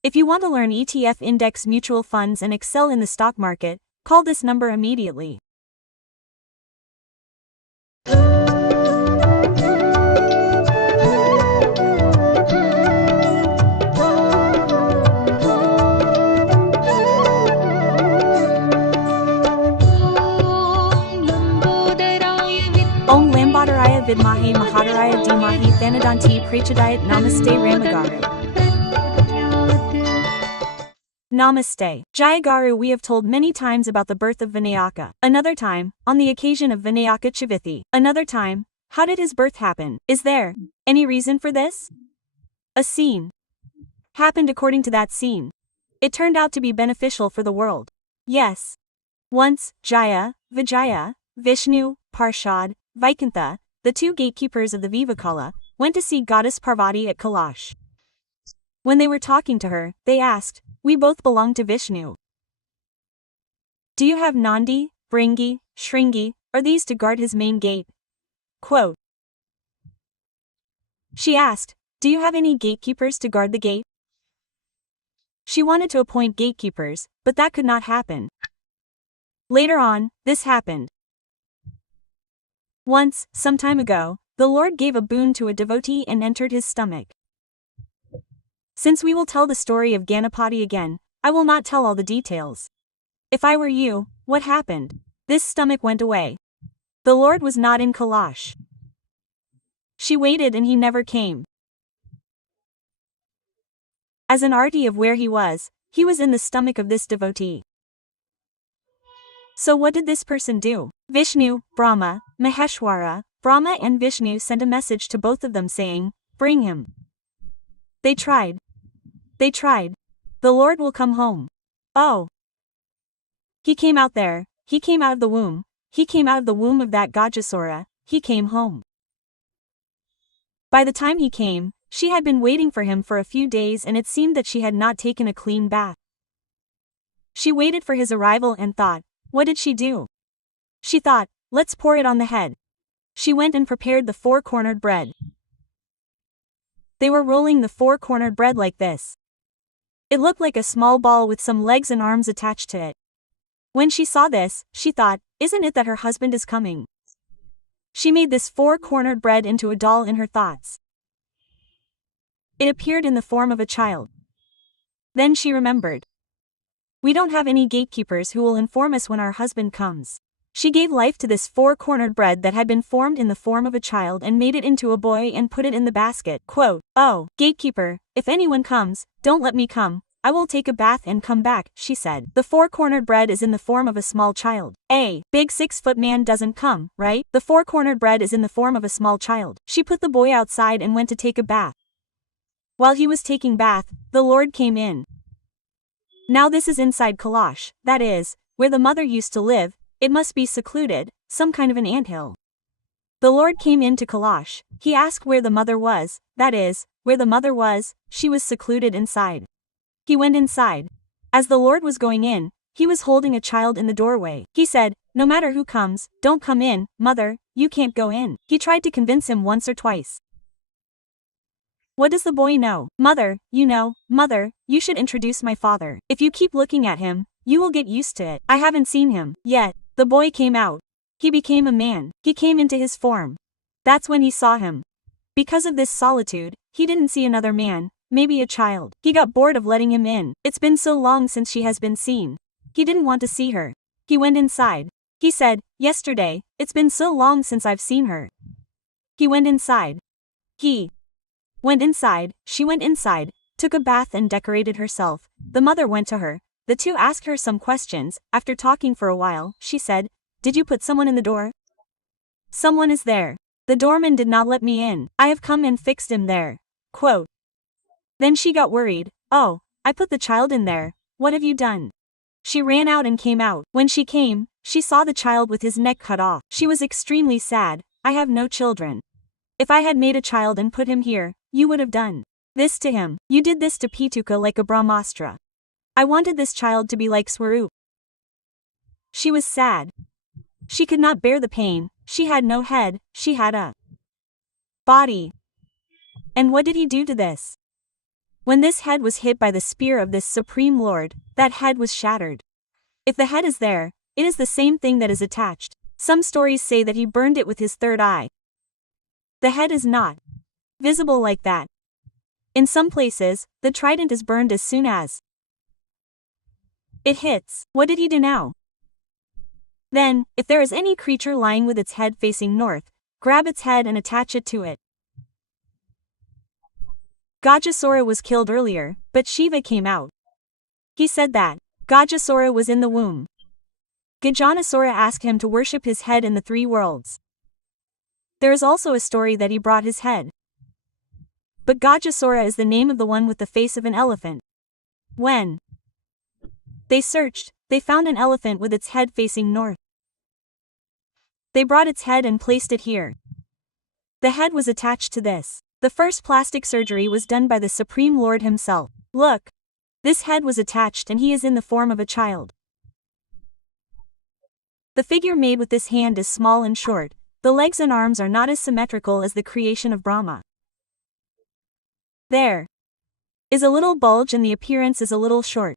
If you want to learn ETF index mutual funds and excel in the stock market, call this number immediately. Om Lambodharaya Vidmahe Mahadaraya Dhimahi Thanadanti Prachadayat Namaste Ramagaru. Namaste. Jayagaru. We have told many times about the birth of Vinayaka. Another time, on the occasion of Vinayaka Chavithi. Another time, how did his birth happen? Is there any reason for this? A scene happened according to that scene. It turned out to be beneficial for the world. Yes. Once, Jaya, Vijaya, Vishnu, Parshad, Vaikuntha, the two gatekeepers of the Vivakala, went to see goddess Parvati at Kailash. When they were talking to her, they asked, "We both belong to Vishnu. Do you have Nandi, Bringi, Shringi, or these to guard his main gate?" Quote. She asked, "Do you have any gatekeepers to guard the gate?" She wanted to appoint gatekeepers, but that could not happen. Later on, this happened. Once, some time ago, the Lord gave a boon to a devotee and entered his stomach. Since we will tell the story of Ganapati again, I will not tell all the details. If I were you, what happened? This stomach went away. The Lord was not in Kailash. She waited and he never came. As an arti of where he was in the stomach of this devotee. So what did this person do? Vishnu, Brahma, Maheshwara, Brahma and Vishnu sent a message to both of them saying, "Bring him." They tried. The Lord will come home. Oh. He came out there, he came out of the womb, he came out of the womb of that Gajasura, he came home. By the time he came, she had been waiting for him for a few days and it seemed that she had not taken a clean bath. She waited for his arrival and thought, what did she do? She thought, let's pour it on the head. She went and prepared the four-cornered bread. They were rolling the four-cornered bread like this. It looked like a small ball with some legs and arms attached to it. When she saw this, she thought, isn't it that her husband is coming? She made this four-cornered bread into a doll in her thoughts. It appeared in the form of a child. Then she remembered. We don't have any gatekeepers who will inform us when our husband comes. She gave life to this four-cornered bread that had been formed in the form of a child and made it into a boy and put it in the basket. Quote, "Oh, gatekeeper, if anyone comes, don't let me come. I will take a bath and come back," she said. The four-cornered bread is in the form of a small child. A big 6-foot man doesn't come, right? The four-cornered bread is in the form of a small child. She put the boy outside and went to take a bath. While he was taking bath, the Lord came in. Now this is inside Kailash, that is, where the mother used to live. It must be secluded, some kind of an anthill. The Lord came into Kailash. He asked where the mother was, that is, where the mother was, she was secluded inside. He went inside. As the Lord was going in, he was holding a child in the doorway. He said, "No matter who comes, don't come in, mother, you can't go in." He tried to convince him once or twice. What does the boy know? "Mother, mother, you should introduce my father. If you keep looking at him, you will get used to it. I haven't seen him yet." The boy came out. He became a man. He came into his form. That's when he saw him. Because of this solitude, he didn't see another man, maybe a child. He got bored of letting him in. It's been so long since she has been seen. He didn't want to see her. He went inside. He said, "Yesterday, it's been so long since I've seen her." He went inside. He went inside, she went inside, took a bath and decorated herself. The mother went to her. The two asked her some questions. After talking for a while, she said, "Did you put someone in the door?" "Someone is there. The doorman did not let me in. I have come and fixed him there." Quote. Then she got worried. "Oh, I put the child in there. What have you done?" She ran out and came out. When she came, she saw the child with his neck cut off. She was extremely sad. "I have no children. If I had made a child and put him here, you would have done this to him. You did this to Pituka like a Brahmastra. I wanted this child to be like Swarup." She was sad. She could not bear the pain. She had no head, she had a body. And what did he do to this? When this head was hit by the spear of this Supreme Lord, that head was shattered. If the head is there, it is the same thing that is attached. Some stories say that he burned it with his third eye. The head is not visible like that. In some places, the trident is burned as soon as it hits. What did he do now? Then, if there is any creature lying with its head facing north, grab its head and attach it to it. Gajasura was killed earlier, but Shiva came out. He said that Gajasura was in the womb. Gajanasura asked him to worship his head in the three worlds. There is also a story that he brought his head. But Gajasura is the name of the one with the face of an elephant. When they searched, they found an elephant with its head facing north. They brought its head and placed it here. The head was attached to this. The first plastic surgery was done by the Supreme Lord himself. Look! This head was attached and he is in the form of a child. The figure made with this hand is small and short. The legs and arms are not as symmetrical as the creation of Brahma. There is a little bulge and the appearance is a little short.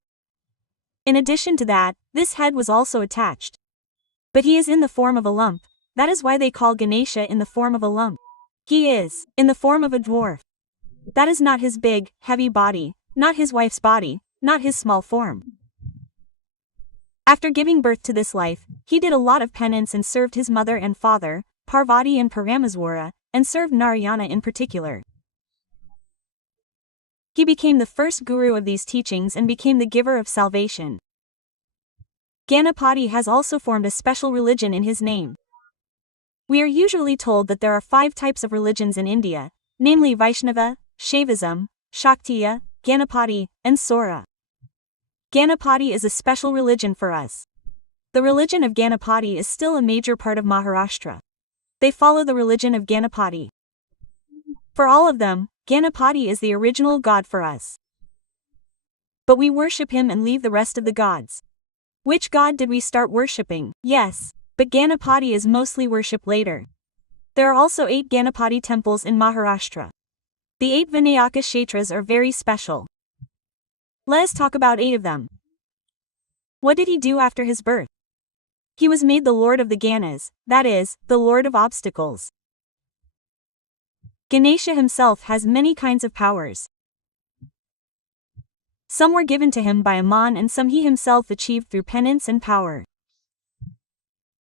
In addition to that, this head was also attached. But he is in the form of a lump. That is why they call Ganesha in the form of a lump. He is in the form of a dwarf. That is not his big, heavy body, not his wife's body, not his small form. After giving birth to this life, he did a lot of penance and served his mother and father, Parvati and Parameswara, and served Narayana in particular. He became the first guru of these teachings and became the giver of salvation. Ganapati has also formed a special religion in his name. We are usually told that there are 5 types of religions in India, namely Vaishnava, Shaivism, Shaktiya, Ganapati, and Saura. Ganapati is a special religion for us. The religion of Ganapati is still a major part of Maharashtra. They follow the religion of Ganapati. For all of them, Ganapati is the original god for us. But we worship him and leave the rest of the gods. Which god did we start worshipping? Yes, but Ganapati is mostly worshipped later. There are also 8 Ganapati temples in Maharashtra. The 8 Vinayaka Kshetras are very special. Let us talk about 8 of them. What did he do after his birth? He was made the Lord of the Ganas, that is, the Lord of Obstacles. Ganesha himself has many kinds of powers. Some were given to him by Aman and some he himself achieved through penance and power.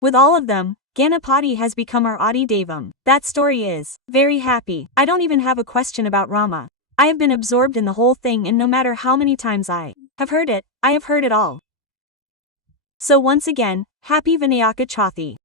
With all of them, Ganapati has become our Adi Devam. That story is very happy. I don't even have a question about Rama. I have been absorbed in the whole thing and no matter how many times I have heard it, I have heard it all. So once again, happy Vinayaka Chathi.